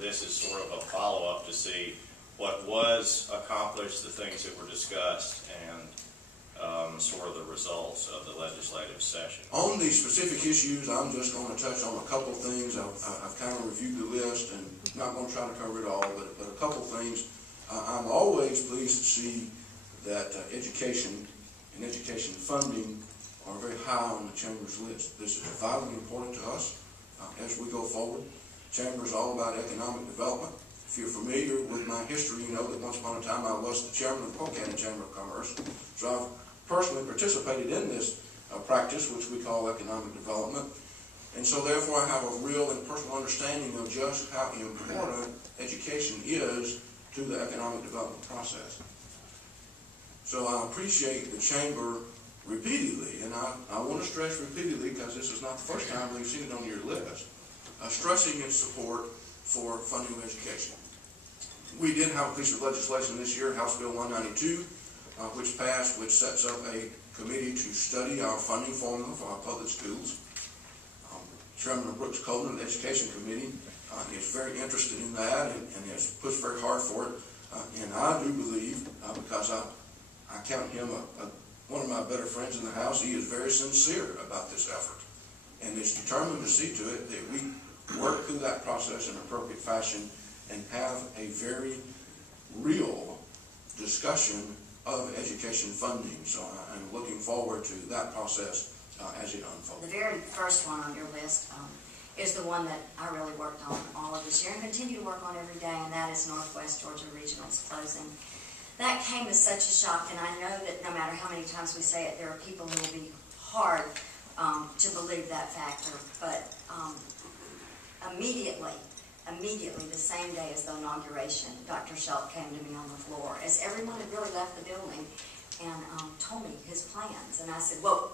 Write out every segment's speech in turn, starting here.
this is sort of a follow-up to see what was accomplished, the things that were discussed, and sort of the results of the legislative session. On these specific issues, I'm just going to touch on a couple of things. I've kind of reviewed the list and not going to try to cover it all, but a couple of things. I'm always pleased to see that education and education funding are very high on the Chamber's list. This is vitally important to us as we go forward. Chamber is all about economic development. If you're familiar with my history, you know that once upon a time I was the chairman of the Polk County Chamber of Commerce. So I've personally participated in this practice, which we call economic development. And so therefore I have a real and personal understanding of just how important education is to the economic development process. So I appreciate the Chamber repeatedly, and I want to stress repeatedly because this is not the first time we've seen it on your list, stressing its support for funding of education. We did have a piece of legislation this year, House Bill 192, which passed, which sets up a committee to study our funding formula for our public schools. Chairman Brooks Coleman of the Education Committee is very interested in that and has pushed very hard for it. And I do believe, because I count him one of my better friends in the House, he is very sincere about this effort and is determined to see to it that we work through that process in an appropriate fashion and have a very real discussion of education funding. So I'm looking forward to that process as it unfolds. The very first one on your list is the one that I really worked on all of this year and continue to work on every day, and that is Northwest Georgia Regional's closing. That came as such a shock, and I know that no matter how many times we say it, there are people who will be hard to believe that factor. But immediately, the same day as the inauguration, Dr. Schultz came to me on the floor as everyone had really left the building and told me his plans. And I said, whoa,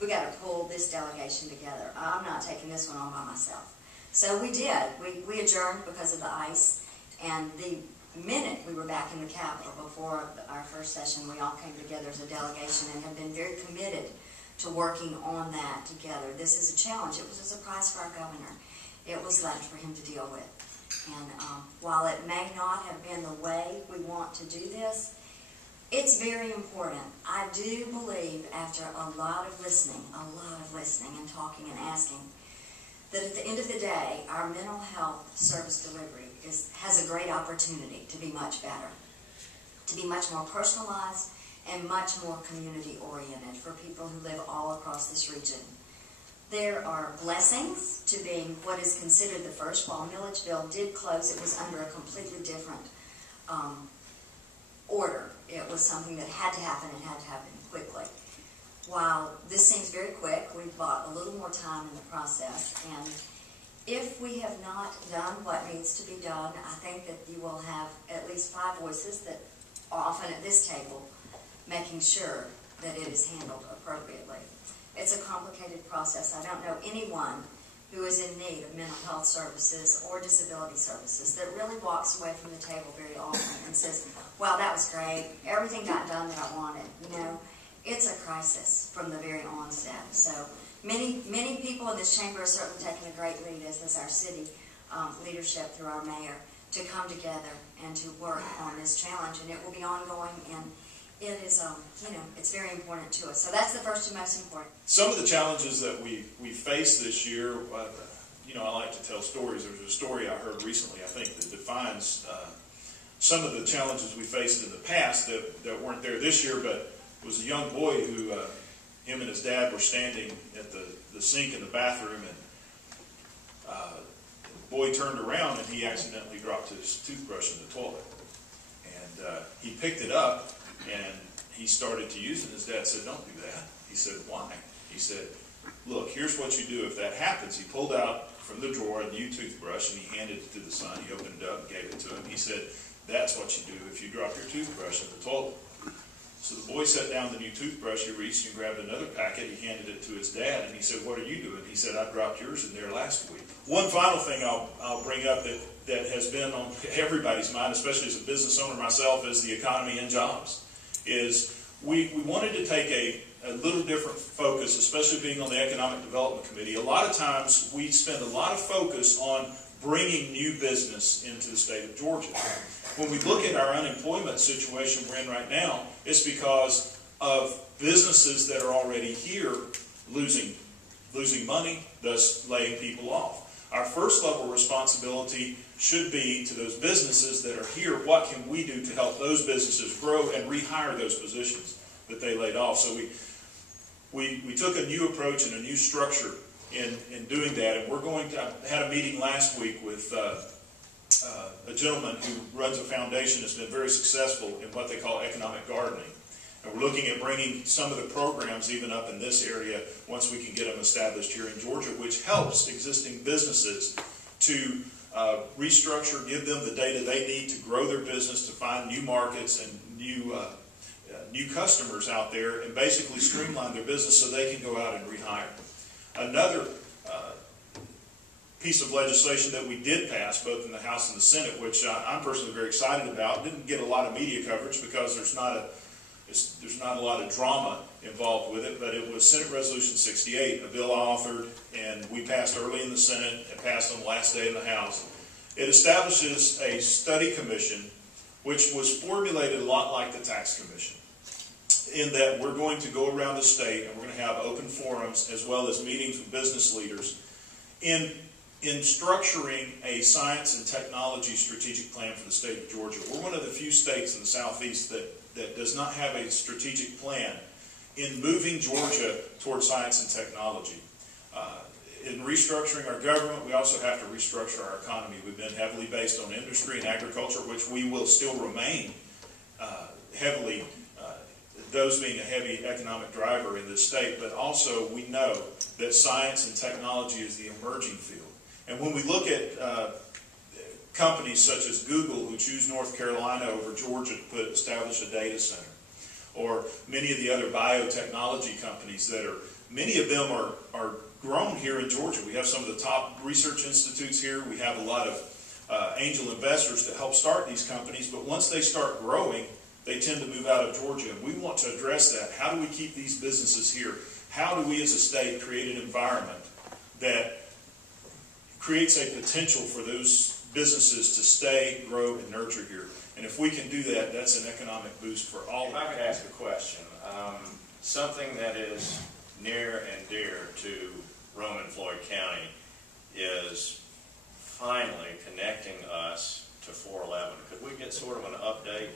we got to pull this delegation together. I'm not taking this one on by myself. So we did. We adjourned because of the ice, and the minute we were back in the Capitol before our first session, we all came together as a delegation and have been very committed to working on that together. This is a challenge. It was a surprise for our governor. It was left for him to deal with. And while it may not have been the way we want to do this, it's very important. I do believe, after a lot of listening and talking and asking, that at the end of the day, our mental health service delivery has a great opportunity to be much better, to be much more personalized and much more community-oriented for people who live all across this region. There are blessings to being what is considered the first. While Milledgeville did close, it was under a completely different order. It was something that had to happen and had to happen quickly. While this seems very quick, we've bought a little more time in the process, and if we have not done what needs to be done, I think that you will have at least 5 voices that are often at this table making sure that it is handled appropriately. It's a complicated process. I don't know anyone who is in need of mental health services or disability services that really walks away from the table very often and says, wow, that was great. Everything got done that I wanted. You know, it's a crisis from the very onset. So many people in this chamber are certainly taking a great lead, as does our city leadership through our mayor, to come together and to work on this challenge. And it will be ongoing, and it is, you know, it's very important to us. So that's the first and most important. Some of the challenges that we faced this year, you know, I like to tell stories. There's a story I heard recently, I think, that defines some of the challenges we faced in the past that weren't there this year, but it was a young boy who, him and his dad were standing at the sink in the bathroom, and the boy turned around and he accidentally dropped his toothbrush in the toilet. And he picked it up and he started to use it, and his dad said, don't do that. He said, why? He said, look, here's what you do if that happens. He pulled out from the drawer a new toothbrush and he handed it to the son. He opened it up and gave it to him. He said, that's what you do if you drop your toothbrush in the toilet. So the boy set down the new toothbrush, he reached and grabbed another packet, he handed it to his dad, and he said, what are you doing? He said, I dropped yours in there last week. One final thing I'll bring up that has been on everybody's mind, especially as a business owner myself, is the economy and jobs. Is we wanted to take a little different focus, especially being on the Economic Development Committee. A lot of times we spend a lot of focus on bringing new business into the state of Georgia. When we look at our unemployment situation we're in right now, it's because of businesses that are already here losing money, thus laying people off. Our first level of responsibility should be to those businesses that are here. What can we do to help those businesses grow and rehire those positions that they laid off? So we took a new approach and a new structure in doing that, and I had a meeting last week with a gentleman who runs a foundation that's been very successful in what they call economic gardening. And we're looking at bringing some of the programs even up in this area once we can get them established here in Georgia, which helps existing businesses to restructure, give them the data they need to grow their business, to find new markets and new customers out there, and basically streamline their business so they can go out and rehire. Another piece of legislation that we did pass, both in the House and the Senate, which I'm personally very excited about, didn't get a lot of media coverage because there's not a lot of drama involved with it, but it was Senate Resolution 68, a bill I authored, and we passed early in the Senate, and passed on the last day in the House. It establishes a study commission, which was formulated a lot like the tax commission, in that we're going to go around the state and we're going to have open forums as well as meetings with business leaders in structuring a science and technology strategic plan for the state of Georgia. We're one of the few states in the southeast that does not have a strategic plan in moving Georgia towards science and technology. In restructuring our government, we also have to restructure our economy. We've been heavily based on industry and agriculture, which we will still remain heavily, those being a heavy economic driver in this state, but also we know that science and technology is the emerging field. And when we look at companies such as Google, who choose North Carolina over Georgia to establish a data center, or many of the other biotechnology companies many of them are grown here in Georgia. We have some of the top research institutes here. We have a lot of angel investors that help start these companies, but once they start growing, they tend to move out of Georgia, and we want to address that. How do we keep these businesses here? How do we as a state create an environment that creates a potential for those businesses to stay, grow, and nurture here? And if we can do that, that's an economic boost for all of If I us. could ask a question, something that is near and dear to Rome and Floyd County is finally connecting us to 411. Could we get sort of an update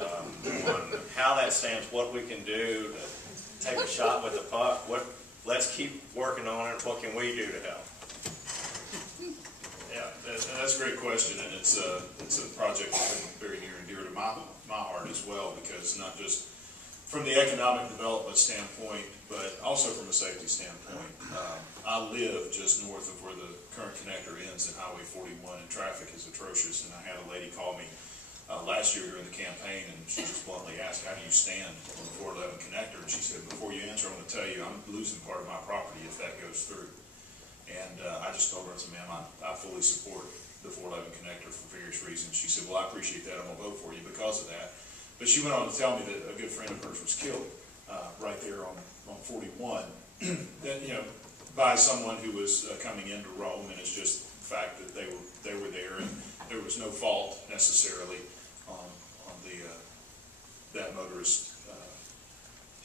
on how that stands, what we can do to take a shot with the puck? Let's keep working on it. What can we do to help? Yeah, that's a great question, and it's a project that's very near and dear to my heart as well, because not just from the economic development standpoint, but also from a safety standpoint. I live just north of where the current connector ends in Highway 41, and traffic is atrocious. And I had a lady call me last year during the campaign, and she just bluntly asked, "How do you stand on the 411 connector?" And she said, "Before you answer, I'm going to tell you I'm losing part of my property if that goes through." And I just told her, I said, "Ma'am, I fully support the 411 connector for various reasons." She said, "Well, I appreciate that. I'm going to vote for you because of that." But she went on to tell me that a good friend of hers was killed right there on 41, by someone who was coming into Rome, and it's just the fact that they were there, and there was no fault necessarily on that motorist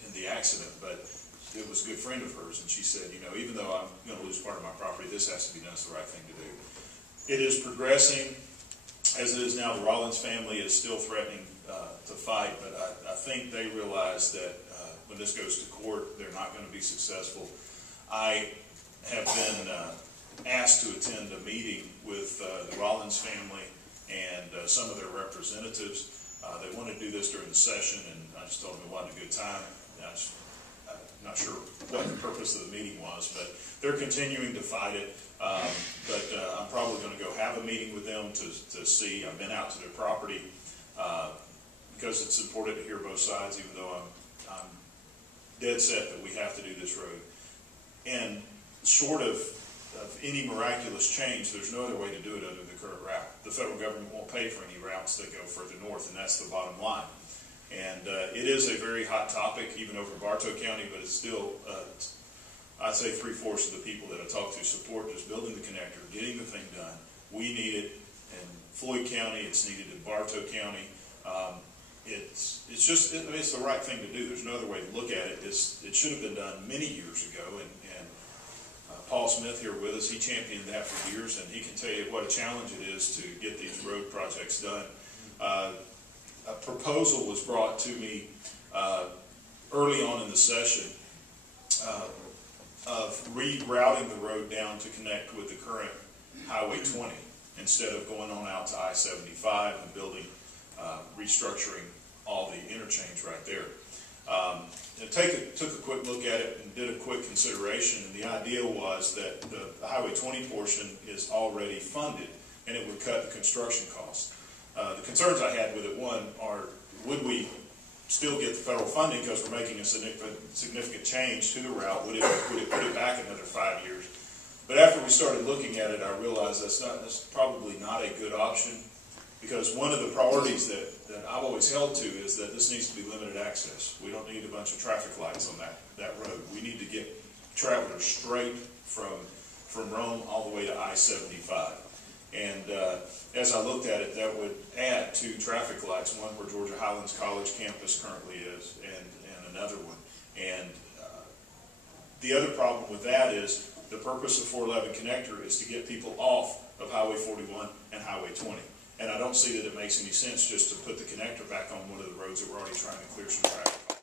in the accident, but it was a good friend of hers, and she said, even though I'm going to lose part of my property, this has to be done. It's the right thing to do. It is progressing. As it is now, the Rollins family is still threatening to fight, but I think they realize that when this goes to court, they're not going to be successful. I have been asked to attend a meeting with the Rollins family and some of their representatives. They wanted to do this during the session, and I just told them it wasn't a good time. I'm not sure what the purpose of the meeting was, but they're continuing to fight it. But I'm probably going to go have a meeting with them to see. I've been out to their property because it's important to hear both sides, even though I'm dead set that we have to do this road. And short of any miraculous change, there's no other way to do it other than the current route. The federal government won't pay for any routes that go further north, and that's the bottom line. And it is a very hot topic, even over Bartow County, but it's still, I'd say 3/4 of the people that I talk to support just building the connector, getting the thing done, We need it in Floyd County, it's needed in Bartow County. It's just, I mean, it's the right thing to do. There's no other way to look at it. It should have been done many years ago, and Paul Smith here with us, he championed that for years, and he can tell you what a challenge it is to get these road projects done. A proposal was brought to me early on in the session of rerouting the road down to connect with the current Highway 20 instead of going on out to I-75 and building, restructuring all the interchange right there. Took a quick look at it and did a quick consideration, and the idea was that the Highway 20 portion is already funded, and it would cut the construction costs. The concerns I had with it, one, are would we still get the federal funding because we're making a significant change to the route? Would it put it back another 5 years? But after we started looking at it, I realized that's probably not a good option, because one of the priorities that I've always held to is that this needs to be limited access. We don't need a bunch of traffic lights on that road. We need to get travelers straight from Rome all the way to I-75. And as I looked at it, that would add 2 traffic lights, one where Georgia Highlands College campus currently is, and another one. And the other problem with that is the purpose of 411 Connector is to get people off of Highway 41 and Highway 20. And I don't see that it makes any sense just to put the connector back on one of the roads that we're already trying to clear some traffic on.